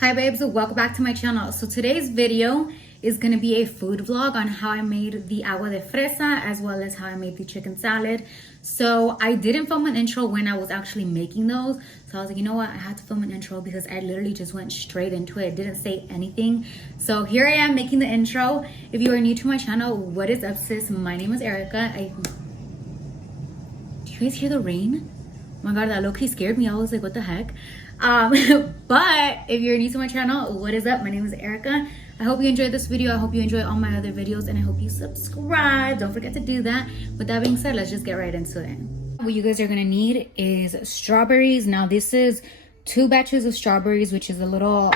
Hi babes, welcome back to my channel. So today's video is going to be a food vlog on how I made the Agua De Fresa as well as how I made the chicken salad. So I didn't film an intro when I was actually making those. So I was like, you know what? I had to film an intro because I literally just went straight into it. Didn't say anything. So here I am making the intro. If you are new to my channel, what is up sis? My name is Erika. Do you guys hear the rain? Oh my god, that low-key scared me. I was like, what the heck? But if you're new to my channel, what is up? My name is Erika. I hope you enjoyed this video. I hope you enjoy all my other videos, and I hope you subscribe. Don't forget to do that. With that being said, let's just get right into it. What you guys are gonna need is strawberries. Now this is 2 batches of strawberries, which is the little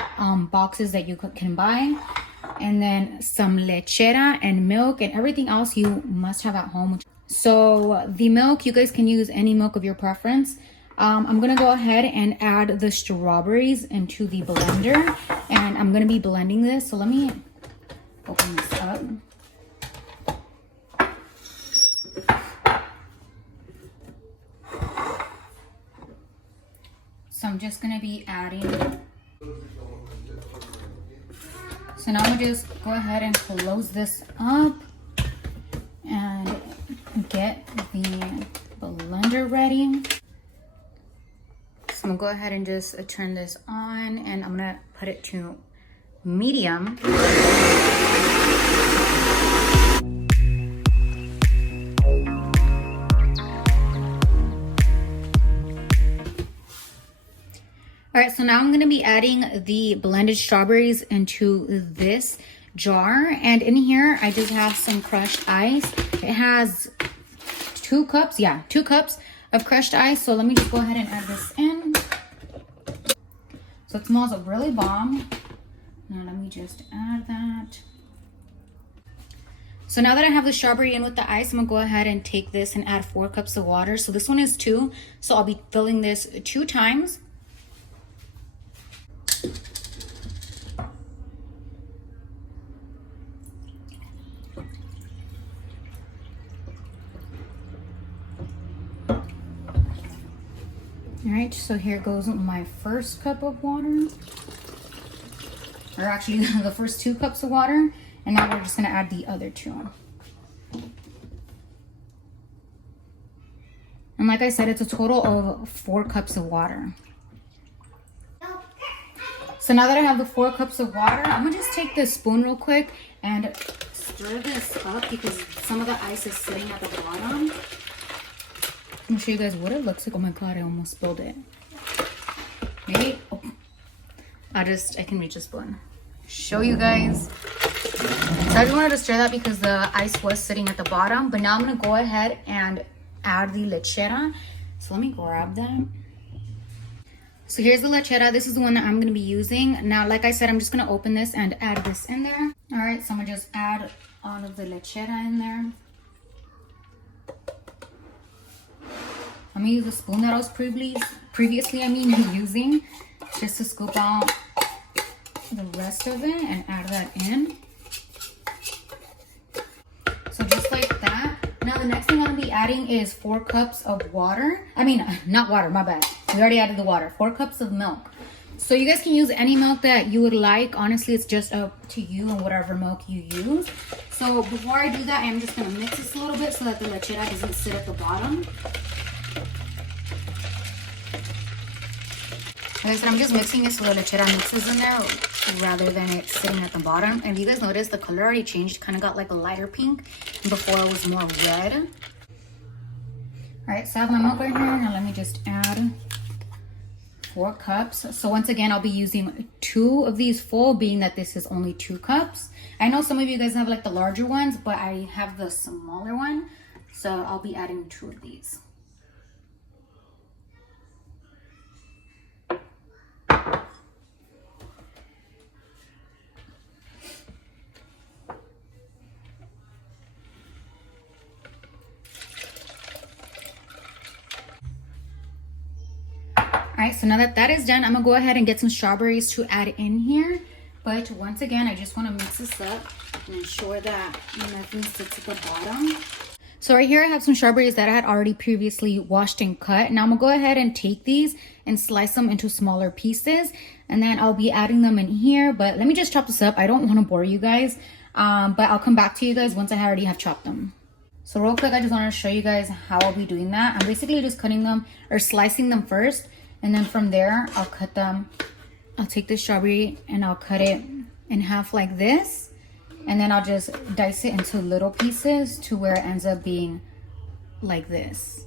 boxes that you can buy, and then some lechera and milk and everything else you must have at home. So the milk, you guys can use any milk of your preference. I'm gonna go ahead and add the strawberries into the blender, and I'm gonna be blending this. So let me open this up. So I'm just gonna be adding. So now I'm gonna just go ahead and close this up and get the blender ready. So I'm gonna go ahead and just turn this on, and I'm gonna put it to medium. All right, so now I'm gonna be adding the blended strawberries into this jar, and in here I just have some crushed ice. It has 2 cups, 2 cups of crushed ice. So let me just go ahead and add this in. So it smells really bomb. Now let me just add that. So now that I have the strawberry in with the ice, I'm gonna go ahead and take this and add 4 cups of water. So this one is 2, so I'll be filling this 2 times. All right, so here goes my first cup of water, or actually the first 2 cups of water, and now we're just gonna add the other 2. And like I said, it's a total of 4 cups of water. So now that I have the 4 cups of water, I'm gonna just take this spoon real quick and stir this up because some of the ice is sitting at the bottom. I'm gonna show you guys what it looks like. Oh my god, I almost spilled it. Maybe I can reach a spoon. Show you guys. So I just wanted to stir that because the ice was sitting at the bottom, but now I'm gonna go ahead and add the lechera. So let me grab that. So here's the lechera. This is the one that I'm gonna be using. Now, like I said, I'm just gonna open this and add this in there. All right, so I'm gonna just add all of the lechera in there. I'm gonna use the spoon that I was previously using, just to scoop out the rest of it and add that in. So just like that. Now the next thing I'm gonna be adding is 4 cups of water. I mean, not water, my bad. We already added the water. 4 cups of milk. So you guys can use any milk that you would like. Honestly, it's just up to you and whatever milk you use. So before I do that, I'm just gonna mix this a little bit so that the lechera doesn't sit at the bottom. Like I said, I'm just mixing it so the lechera mixes in there rather than it sitting at the bottom. And if you guys notice, the color already changed. Kind of got like a lighter pink. Before it was more red. All right, so I have my milk right here. Now let me just add 4 cups. So once again, I'll be using 2 of these full, being that this is only 2 cups. I know some of you guys have like the larger ones, but I have the smaller one. So I'll be adding 2 of these. All right, so now that that is done, I'm gonna go ahead and get some strawberries to add in here. But once again, I just wanna mix this up and ensure that nothing sits at the bottom. So right here I have some strawberries that I had already previously washed and cut. Now I'm gonna go ahead and take these and slice them into smaller pieces, and then I'll be adding them in here. But let me just chop this up. I don't want to bore you guys, but I'll come back to you guys once I already have chopped them. So real quick, I just want to show you guys how I'll be doing that. I'm basically just cutting them or slicing them first, and then from there I'll cut them. I'll take the strawberry and I'll cut it in half like this, and then I'll just dice it into little pieces to where it ends up being like this.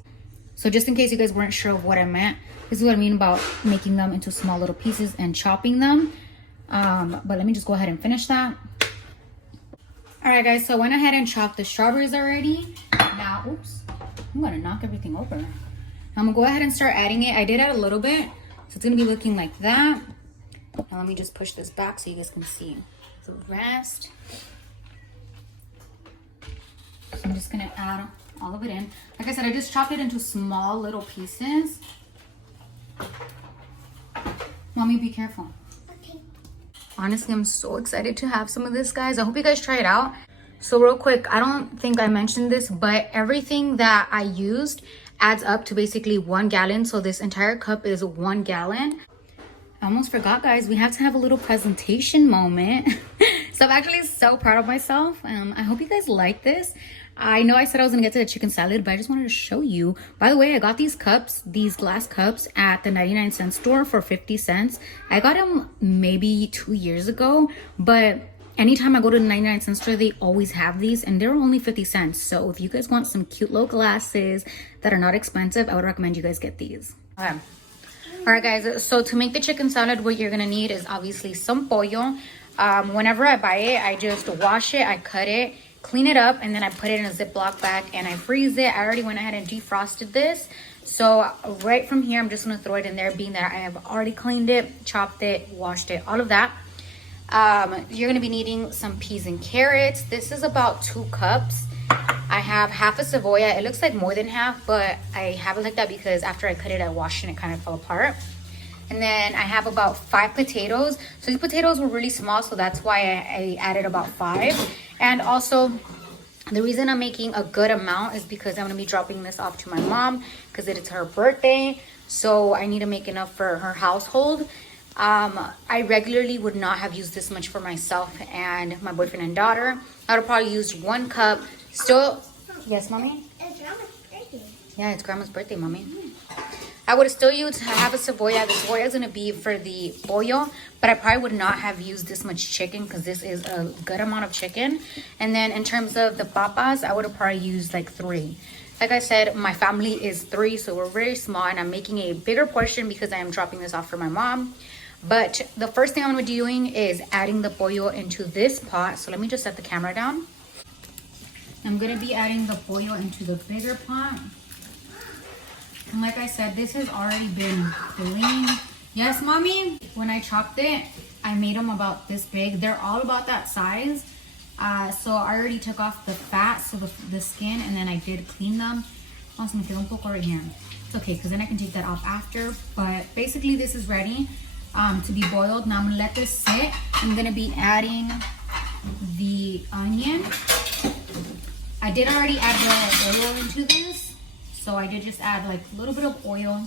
So just in case you guys weren't sure of what I meant, this is what I mean about making them into small little pieces and chopping them. But let me just go ahead and finish that. All right, guys, so I went ahead and chopped the strawberries already. Now, oops, I'm gonna knock everything over. I'm gonna go ahead and start adding it. I did add a little bit, so it's gonna be looking like that. Now let me just push this back so you guys can see the rest. So I'm just gonna add all of it in. Like I said, I just chopped it into small little pieces. Mommy, be careful. Okay. Honestly, I'm so excited to have some of this, guys. I hope you guys try it out. So real quick, I don't think I mentioned this, but everything that I used adds up to basically 1 gallon. So this entire cup is 1 gallon. I almost forgot, guys, we have to have a little presentation moment. So I'm actually so proud of myself. I hope you guys like this. I know I said I was gonna get to the chicken salad, but I just wanted to show you. By the way, I got these cups, these glass cups at the 99-cent store for 50 cents. I got them maybe 2 years ago, but anytime I go to the 99-cent store, they always have these, and they're only 50 cents. So if you guys want some cute little glasses that are not expensive, I would recommend you guys get these. Okay. All right, guys, so to make the chicken salad, what you're gonna need is obviously some pollo. Whenever I buy it, I just wash it, I cut it, clean it up, and then I put it in a Ziploc bag and I freeze it. I already went ahead and defrosted this. So right from here, I'm just gonna throw it in there, being that I have already cleaned it, chopped it, washed it, all of that. You're gonna be needing some peas and carrots. This is about 2 cups. I have half a cebolla. It looks like more than half, but I have it like that because after I cut it, I washed it and it kind of fell apart. And then I have about 5 potatoes. So these potatoes were really small, so that's why I added about 5. And also, the reason I'm making a good amount is because I'm gonna be dropping this off to my mom because it is her birthday. So I need to make enough for her household. I regularly would not have used this much for myself and my boyfriend and daughter. I would have probably used 1 cup. Still, yes, mommy? It's Grandma's birthday. Yeah, it's Grandma's birthday, mommy. I would still use half a cebolla. The cebolla is going to be for the pollo, but I probably would not have used this much chicken because this is a good amount of chicken. And then in terms of the papas, I would have probably used like 3. Like I said, my family is 3, so we're very small, and I'm making a bigger portion because I am dropping this off for my mom. But the first thing I'm going to be doing is adding the pollo into this pot. So let me just set the camera down. I'm going to be adding the pollo into the bigger pot. And like I said, this has already been cleaned. Yes, mommy? When I chopped it, I made them about this big. They're all about that size. So I already took off the fat, so the skin, and then I did clean them. Oh, se me quedó un poco right here. It's okay, because then I can take that off after. But basically, this is ready to be boiled. Now I'm gonna let this sit. I'm gonna be adding the onion. I did already add the oil into this, so I did just add like a little bit of oil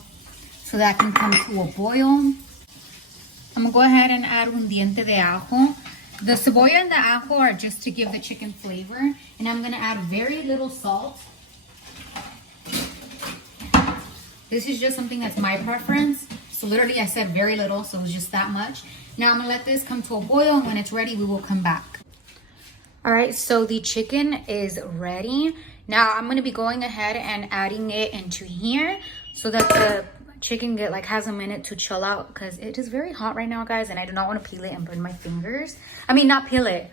so that can come to a boil. I'm gonna go ahead and add un diente de ajo. The cebolla and the ajo are just to give the chicken flavor, and I'm gonna add very little salt. This is just something that's my preference. So literally I said very little, so it was just that much. Now I'm gonna let this come to a boil, and when it's ready, we will come back. All right, so the chicken is ready. Now I'm gonna be going ahead and adding it into here so that the chicken has a minute to chill out, because it is very hot right now, guys, and I do not want to peel it and burn my fingers. I mean, not peel it,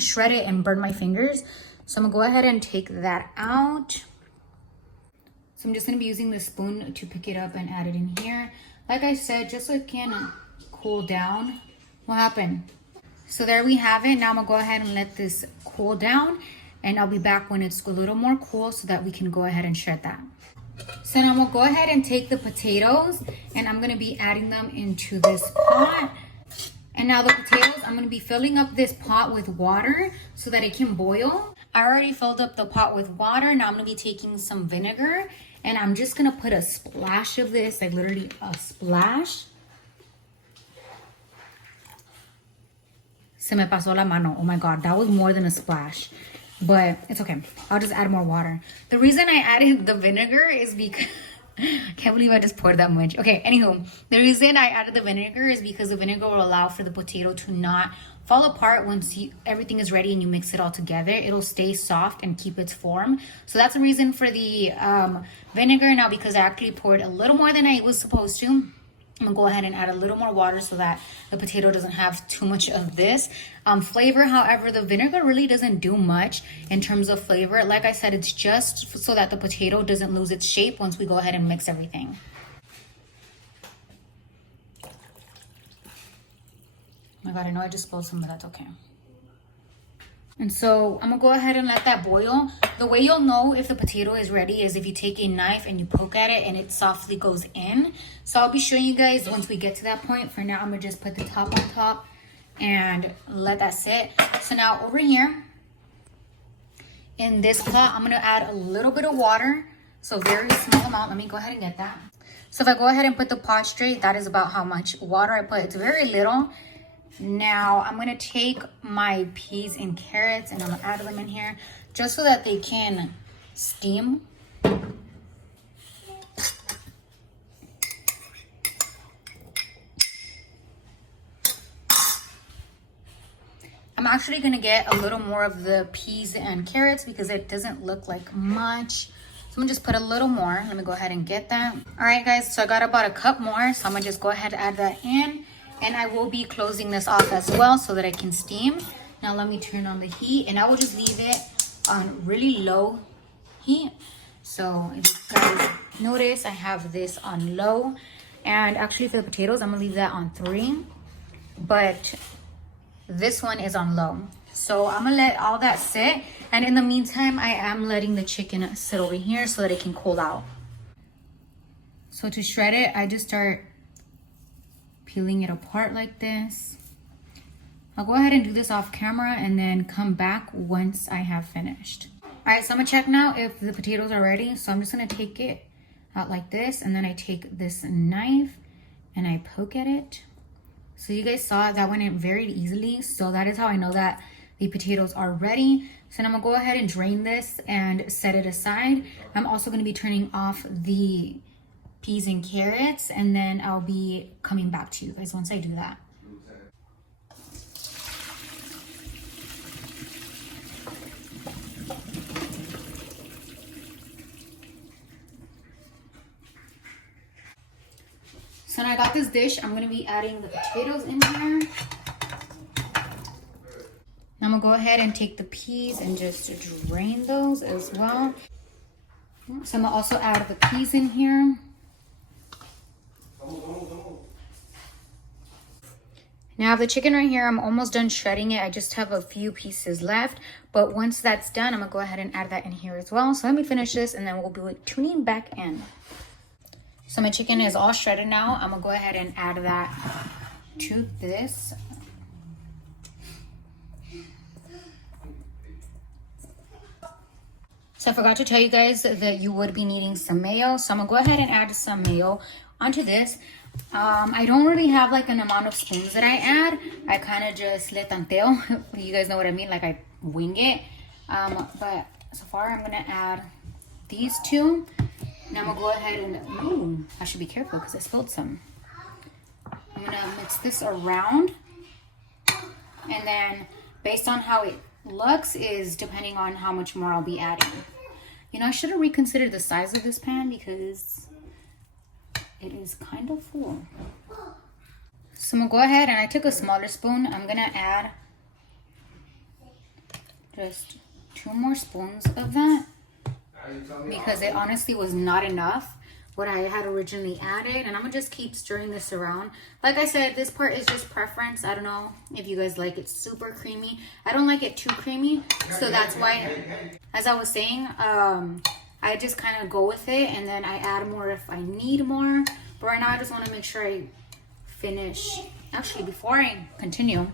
shred it and burn my fingers. So I'm gonna go ahead and take that out. So I'm just gonna be using the spoon to pick it up and add it in here. Like I said, just so it can cool down. What happened? So there we have it. Now I'm gonna go ahead and let this cool down, and I'll be back when it's a little more cool so that we can go ahead and shred that. So now I'm gonna go ahead and take the potatoes, and I'm gonna be adding them into this pot. And And now the potatoes, I'm gonna be filling up this pot with water so that it can boil. I already filled up the pot with water. Now I'm gonna be taking some vinegar and I'm just gonna put a splash of this, like literally a splash. Se me pasó la mano. Oh my God, that was more than a splash. But it's okay. I'll just add more water. The reason I added the vinegar is because... I can't believe I just poured that much. Okay, anywho, the reason I added the vinegar is because the vinegar will allow for the potato to not fall apart once everything is ready and you mix it all together. It'll stay soft and keep its form. So that's the reason for the vinegar. Now, because I actually poured a little more than I was supposed to, I'm gonna go ahead and add a little more water so that the potato doesn't have too much of this flavor. However, the vinegar really doesn't do much in terms of flavor. Like I said, it's just so that the potato doesn't lose its shape once we go ahead and mix everything. Oh my God, I know I just spilled some, but that's okay. And so I'm gonna go ahead and let that boil. The way you'll know if the potato is ready is if you take a knife and you poke at it and it softly goes in. So I'll be showing you guys once we get to that point. For now, I'm gonna just put the top on top and let that sit. So now over here in this pot, I'm gonna add a little bit of water. So very small amount. Let me go ahead and get that. So if I go ahead and put the pot straight, that is about how much water I put. It's very little. Now I'm gonna take my peas and carrots and I'm gonna add them in here just so that they can steam. I'm actually gonna get a little more of the peas and carrots because it doesn't look like much. So I'm gonna just put a little more. Let me go ahead and get that. All right, guys, so I got about a cup more. So I'm gonna just go ahead and add that in. And I will be closing this off as well so that it can steam. Now let me turn on the heat and I will just leave it on really low heat. So if you guys notice, I have this on low. And actually for the potatoes, I'm gonna leave that on 3. But this one is on low. So I'm gonna let all that sit. And in the meantime, I am letting the chicken sit over here so that it can cool out. So to shred it, I just start peeling it apart like this. I'll go ahead and do this off camera and then come back once I have finished. All right, so I'm gonna check now if the potatoes are ready. So I'm just gonna take it out like this and then I take this knife and I poke at it. So you guys saw that went in very easily. So that is how I know that the potatoes are ready. So now I'm gonna go ahead and drain this and set it aside. I'm also gonna be turning off the peas and carrots and then I'll be coming back to you guys once I do that. So now I got this dish. I'm going to be adding the potatoes in here. Now I'm going to go ahead and take the peas and just drain those as well. So I'm going to also add the peas in here. Now I have the chicken right here. I'm almost done shredding it. I just have a few pieces left. But once that's done, I'm going to go ahead and add that in here as well. So let me finish this and then we'll be tuning back in. So my chicken is all shredded now. I'm going to go ahead and add that to this. So I forgot to tell you guys that you would be needing some mayo. So I'm going to go ahead and add some mayo onto this. I don't really have like an amount of spoons that I add. I kind of just le tanteo. You guys know what I mean, like I wing it. But so far I'm gonna add these 2. Now I'm gonna go ahead and, ooh, I should be careful because I spilled some. I'm gonna mix this around. And then based on how it looks is depending on how much more I'll be adding. You know, I should have reconsidered the size of this pan because it is kind of full. So I'm gonna go ahead and I took a smaller spoon. I'm gonna add just 2 more spoons of that because it honestly was not enough what I had originally added. And I'm gonna just keep stirring this around. Like I said, this part is just preference. I don't know if you guys like it super creamy. I don't like it too creamy, so that's why, as I was saying, I just kind of go with it and then I add more if I need more. But right now I just want to make sure I finish Actually, before I continue,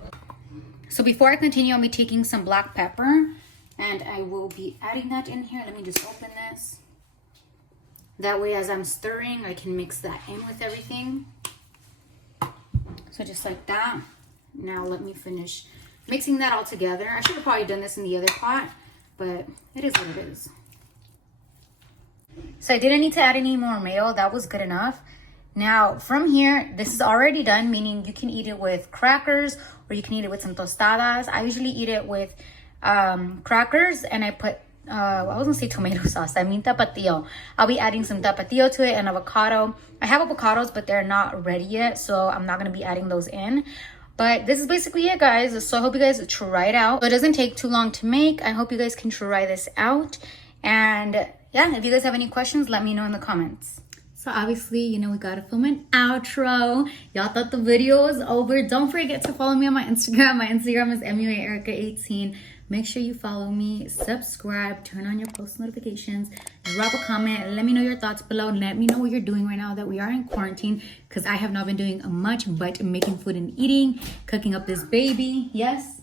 I'll be taking some black pepper and I will be adding that in here. Let me just open this. That way, as I'm stirring, I can mix that in with everything. So just like that. Now let me finish mixing that all together. I should have probably done this in the other pot, but it is what it is. So I didn't need to add any more mayo. That was good enough. Now from here, this is already done, meaning you can eat it with crackers or you can eat it with some tostadas. I usually eat it with crackers, and I put I was gonna say tomato sauce. I mean tapatio. I'll be adding some tapatio to it and avocado. I have avocados, but they're not ready yet, so I'm not gonna be adding those in. But this is basically it, guys. So I hope you guys try it out. So it doesn't take too long to make. I hope you guys can try this out. And yeah, if you guys have any questions, let me know in the comments. So obviously, you know, we gotta film an outro. Y'all thought the video was over. Don't forget to follow me on my Instagram. My Instagram is Muaerika18. Make sure you follow me, subscribe, turn on your post notifications, drop a comment, let me know your thoughts below. Let me know what you're doing right now that we are in quarantine, because I have not been doing much but making food and eating, cooking up this baby. Yes,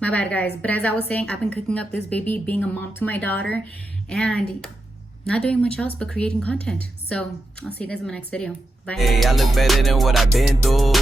my bad, guys. But as I was saying, I've been cooking up this baby, being a mom to my daughter, and not doing much else but creating content. So I'll see you guys in my next video. Bye. Hey, I look better than what I've been through.